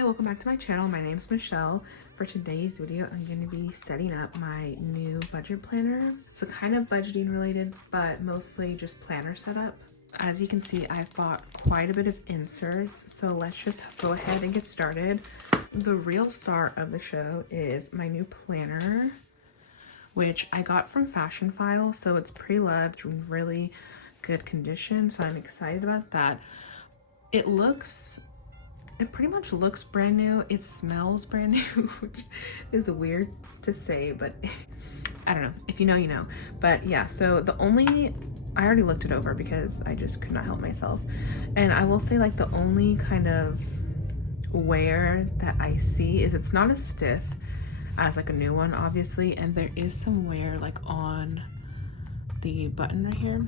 Hi, welcome back to my channel. My name is Michelle. For today's video, I'm going to be setting up my new budget planner. So kind of budgeting related, but mostly just planner setup. As you can see, I've bought quite a bit of inserts, so let's just go ahead and get started. The real star of the show is my new planner, which I got from Fashion File, so it's pre-loved, it's really good condition, so I'm excited about that. It pretty much looks brand new. It smells brand new, which is weird to say, but I don't know. If you know, you know. But yeah, so I already looked it over because I just could not help myself. And I will say, like, the only kind of wear that I see is it's not as stiff as like a new one, obviously, and there is some wear like on the button right here.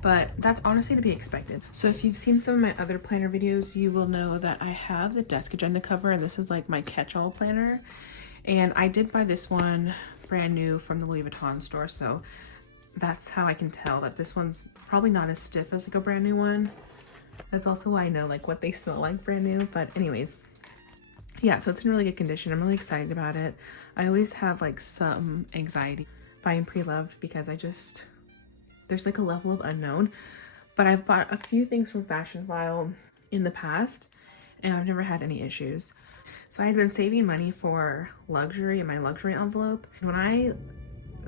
But that's honestly to be expected. So if you've seen some of my other planner videos, you will know that I have the desk agenda cover, and this is like my catch-all planner. And I did buy this one brand new from the Louis Vuitton store, so that's how I can tell that this one's probably not as stiff as like a brand new one. That's also why I know like what they smell like brand new. But anyways, yeah, so it's in really good condition. I'm really excited about it. I always have like some anxiety buying pre-loved because there's like a level of unknown, but I've bought a few things from Fashion File in the past and I've never had any issues. So I had been saving money for luxury in my luxury envelope. When I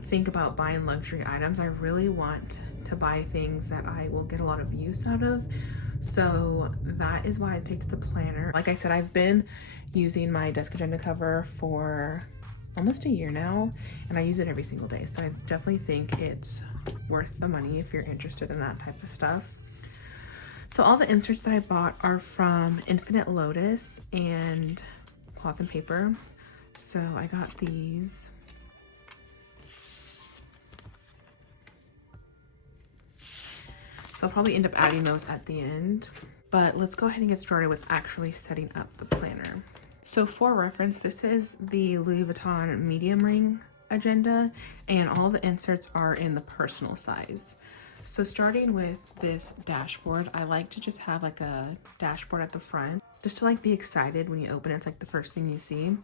think about buying luxury items, I really want to buy things that I will get a lot of use out of. So that is why I picked the planner. Like I said, I've been using my desk agenda cover for almost a year now, and I use it every single day. So I definitely think it's worth the money if you're interested in that type of stuff. So all the inserts that I bought are from 8Lotus and Cloth and Paper. So I got these. So I'll probably end up adding those at the end, but let's go ahead and get started with actually setting up the planner. So for reference, this is the Louis Vuitton medium ring agenda, and all the inserts are in the personal size. So starting with this dashboard, I like to just have like a dashboard at the front, just to like be excited when you open it. It's like the first thing you see.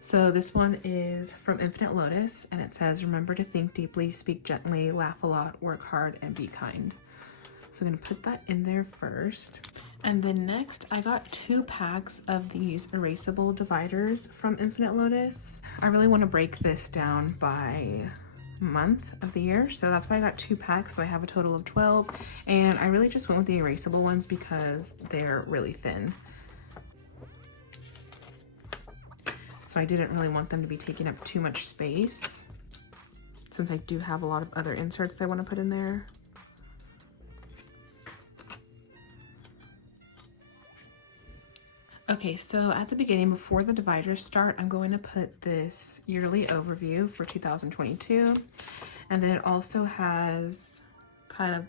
So this one is from 8Lotus, and it says, remember to think deeply, speak gently, laugh a lot, work hard, and be kind. So I'm gonna put that in there first. And then next, I got 2 packs of these erasable dividers from 8Lotus. I really want to break this down by month of the year, so that's why I got 2 packs, so I have a total of 12. And I really just went with the erasable ones because they're really thin. So I didn't really want them to be taking up too much space, since I do have a lot of other inserts that I want to put in there. Okay, so at the beginning, before the dividers start, I'm going to put this yearly overview for 2022. And then it also has kind of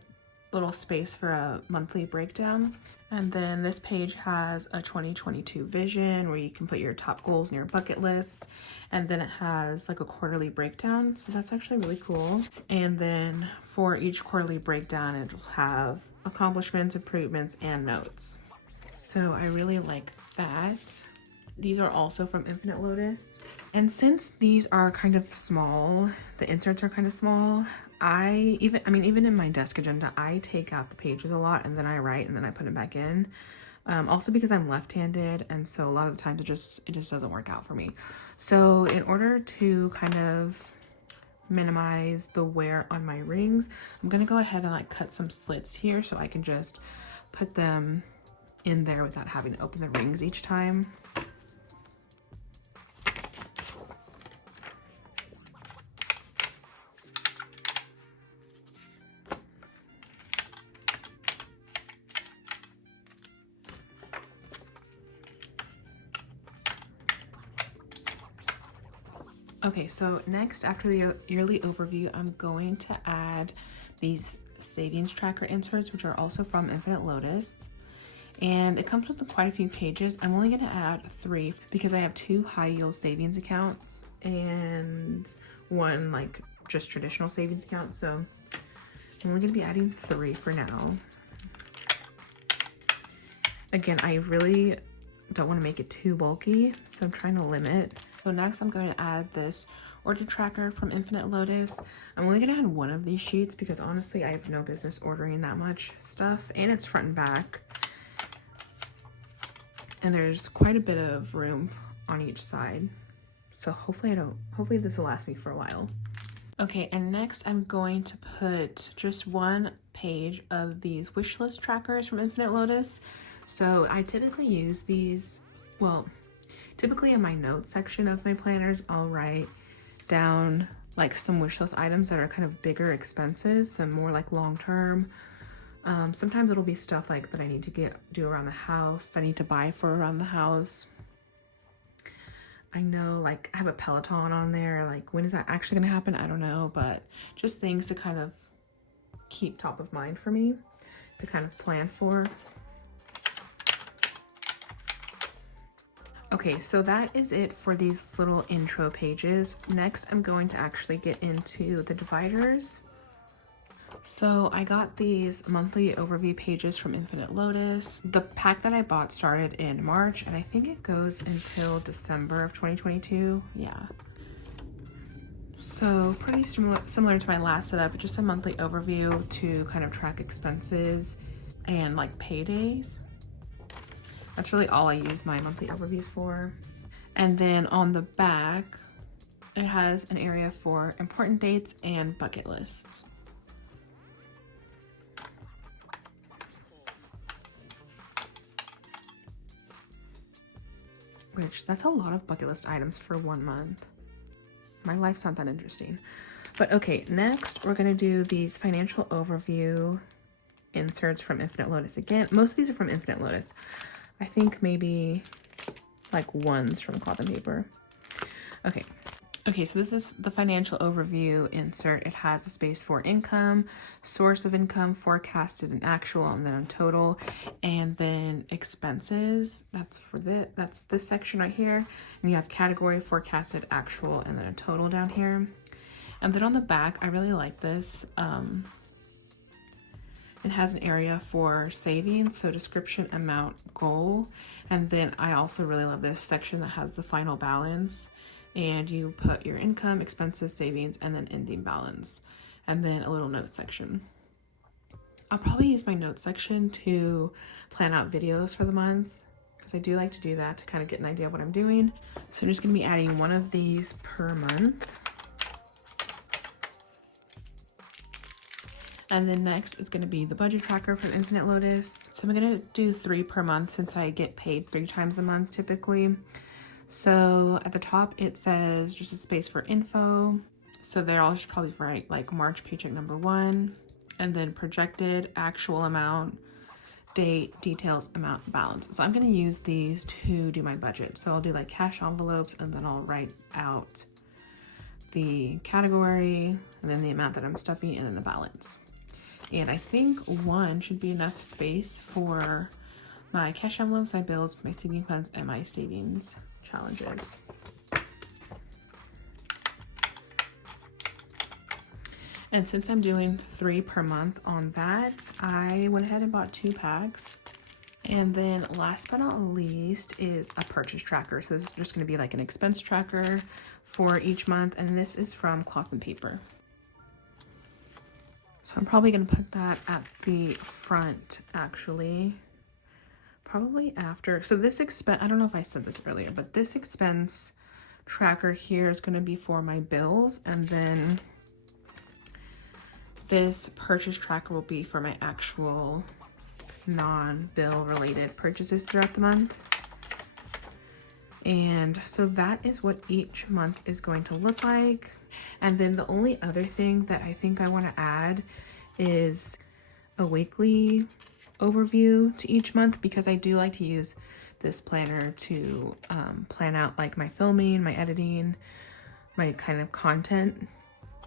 little space for a monthly breakdown. And then this page has a 2022 vision where you can put your top goals and your bucket lists. And then it has like a quarterly breakdown. So that's actually really cool. And then for each quarterly breakdown, it'll have accomplishments, improvements, and notes. So I really like that. These are also from 8Lotus. And since these are kind of small, the inserts are kind of small, even in my desk agenda, I take out the pages a lot and then I write and then I put it back in. Also because I'm left-handed, and so a lot of the times it just doesn't work out for me. So in order to kind of minimize the wear on my rings, I'm gonna go ahead and like cut some slits here so I can just put them in there without having to open the rings each time. Okay, so next, after the yearly overview, I'm going to add these savings tracker inserts, which are also from 8Lotus. And it comes with quite a few pages. I'm only going to add 3 because I have 2 high yield savings accounts and 1 like just traditional savings account. So I'm only going to be adding 3 for now. Again, I really don't want to make it too bulky, so I'm trying to limit. So next I'm going to add this order tracker from 8Lotus. I'm only going to add one of these sheets because honestly I have no business ordering that much stuff, and it's front and back. And there's quite a bit of room on each side. So hopefully this will last me for a while. Okay, and next I'm going to put just one page of these wish list trackers from 8Lotus. So I typically use these, well, typically in my notes section of my planners, I'll write down like some wish list items that are kind of bigger expenses, some more like long-term. Sometimes it'll be stuff like that I need to do around the house, that I need to buy for around the house. I know like I have a Peloton on there, like when is that actually gonna happen? I don't know, but just things to kind of keep top of mind for me, to kind of plan for. Okay, so that is it for these little intro pages. Next, I'm going to actually get into the dividers. So I got these monthly overview pages from 8Lotus. The pack that I bought started in March, and I think it goes until December of 2022. Yeah. So pretty similar to my last setup, just a monthly overview to kind of track expenses and like paydays. That's really all I use my monthly overviews for. And then on the back, it has an area for important dates and bucket lists. Which, that's a lot of bucket list items for 1 month. My life's not that interesting. But okay, next we're gonna do these financial overview inserts from 8Lotus again. Most of these are from 8Lotus. I think maybe like one's from Cloth and Paper. Okay, so this is the financial overview insert. It has a space for income, source of income, forecasted and actual, and then a total, and then expenses. That's this section right here. And you have category, forecasted, actual, and then a total down here. And then on the back, I really like this. It has an area for savings, so description, amount, goal. And then I also really love this section that has the final balance. And you put your income, expenses, savings, and then ending balance. And then a little note section. I'll probably use my note section to plan out videos for the month, because I do like to do that to kind of get an idea of what I'm doing. So I'm just going to be adding one of these per month. And then next is going to be the budget tracker from 8Lotus. So I'm going to do 3 per month since I get paid 3 times a month typically. So at the top it says just a space for info. So there I'll just probably write like March paycheck number 1, and then projected, actual amount, date, details, amount, balance. So I'm going to use these to do my budget. So I'll do like cash envelopes, and then I'll write out the category, and then the amount that I'm stuffing, and then the balance. And I think 1 should be enough space for my cash envelopes, my bills, my saving funds, and my savings challenges. And since I'm doing 3 per month on that, I went ahead and bought 2 packs. And then last but not least is a purchase tracker. So this is just going to be like an expense tracker for each month. And this is from Cloth and Paper. So I'm probably going to put that at the front, actually. Probably after. So this expense, I don't know if I said this earlier, but this expense tracker here is going to be for my bills. And then this purchase tracker will be for my actual non-bill related purchases throughout the month. And so that is what each month is going to look like. And then the only other thing that I think I want to add is a weekly overview to each month, because I do like to use this planner to plan out like my filming, my editing, my kind of content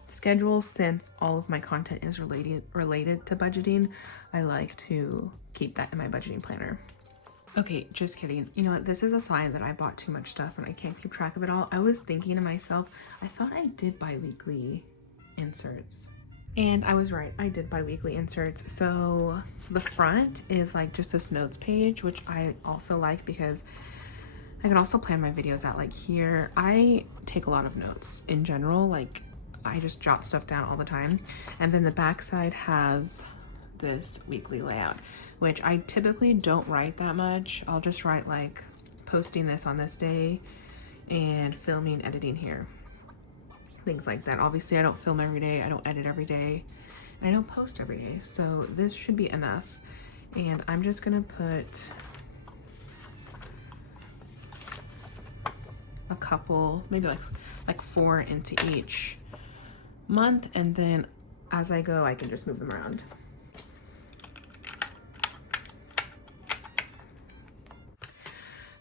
schedule. Since all of my content is related to budgeting, I like to keep that in my budgeting planner. Okay, just kidding. You know what? This is a sign that I bought too much stuff and I can't keep track of it all. I was thinking to myself, I thought I did bi-weekly inserts. And I was right, I did bi-weekly inserts. So the front is like just this notes page, which I also like because I can also plan my videos out. Like here, I take a lot of notes in general. Like I just jot stuff down all the time. And then the back side has this weekly layout, which I typically don't write that much. I'll just write like posting this on this day and filming, editing here, things like that. Obviously I don't film every day, I don't edit every day, and I don't post every day, so this should be enough. And I'm just gonna put a couple, maybe like 4 into each month, and then as I go I can just move them around.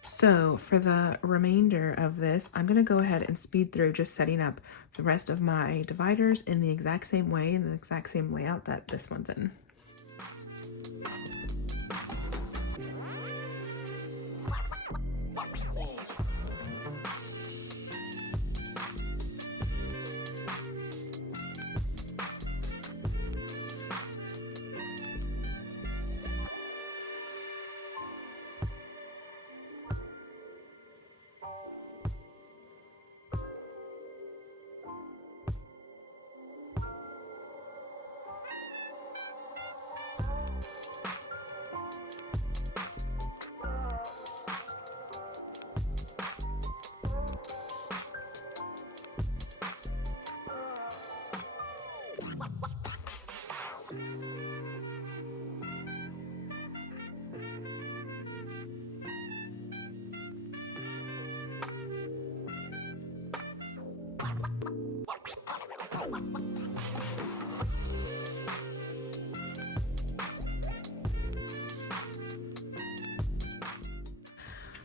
So for the remainder of this, I'm gonna go ahead and speed through just setting up the rest of my dividers in the exact same way, in the exact same layout that this one's in.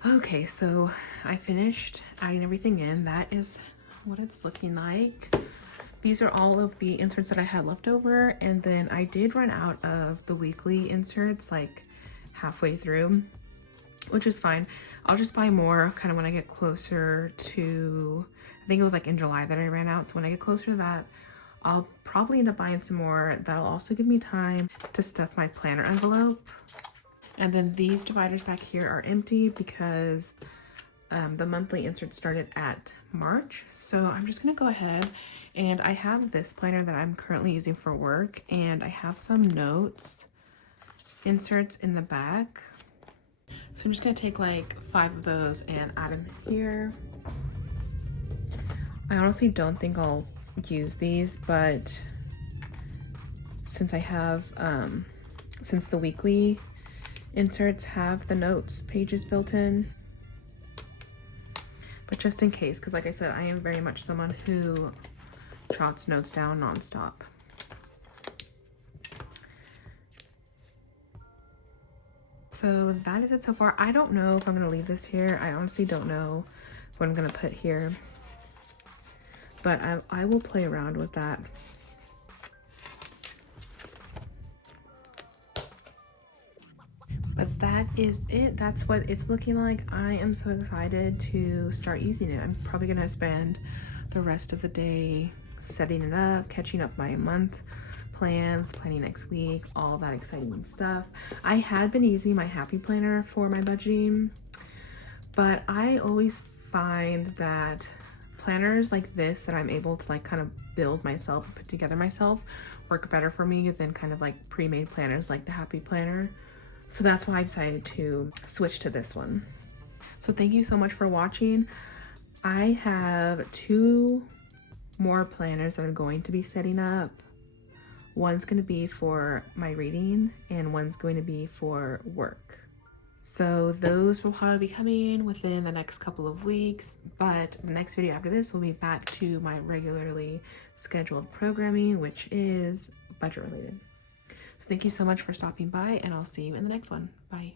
Okay, so I finished adding everything in. That is what it's looking like. These are all of the inserts that I had left over, and then I did run out of the weekly inserts like halfway through, which is fine. I'll just buy more kind of when I get closer to, I think it was like in July that I ran out, so when I get closer to that, I'll probably end up buying some more. That'll also give me time to stuff my planner envelope. And then these dividers back here are empty because the monthly insert started at March. So I'm just gonna go ahead, and I have this planner that I'm currently using for work, and I have some notes inserts in the back. So I'm just gonna take like 5 of those and add them here. I honestly don't think I'll use these, but since I have, since the weekly inserts have the notes pages built in, but just in case, because like I said, I am very much someone who jots notes down nonstop. So that is it so far. I don't know if I'm gonna leave this here. I honestly don't know what I'm gonna put here, but I will play around with that. But that is it. That's what it's looking like. I am so excited to start using it. I'm probably gonna spend the rest of the day setting it up, catching up my month plans, planning next week, all that exciting stuff. I had been using my Happy Planner for my budgeting, but I always find that planners like this that I'm able to like kind of build myself and put together myself work better for me than kind of like pre-made planners like the Happy Planner. So that's why I decided to switch to this one. So thank you so much for watching. I have 2 more planners that I'm going to be setting up. One's going to be for my reading and one's going to be for work. So those will probably be coming within the next couple of weeks, but the next video after this will be back to my regularly scheduled programming, which is budget related. So thank you so much for stopping by, and I'll see you in the next one. Bye.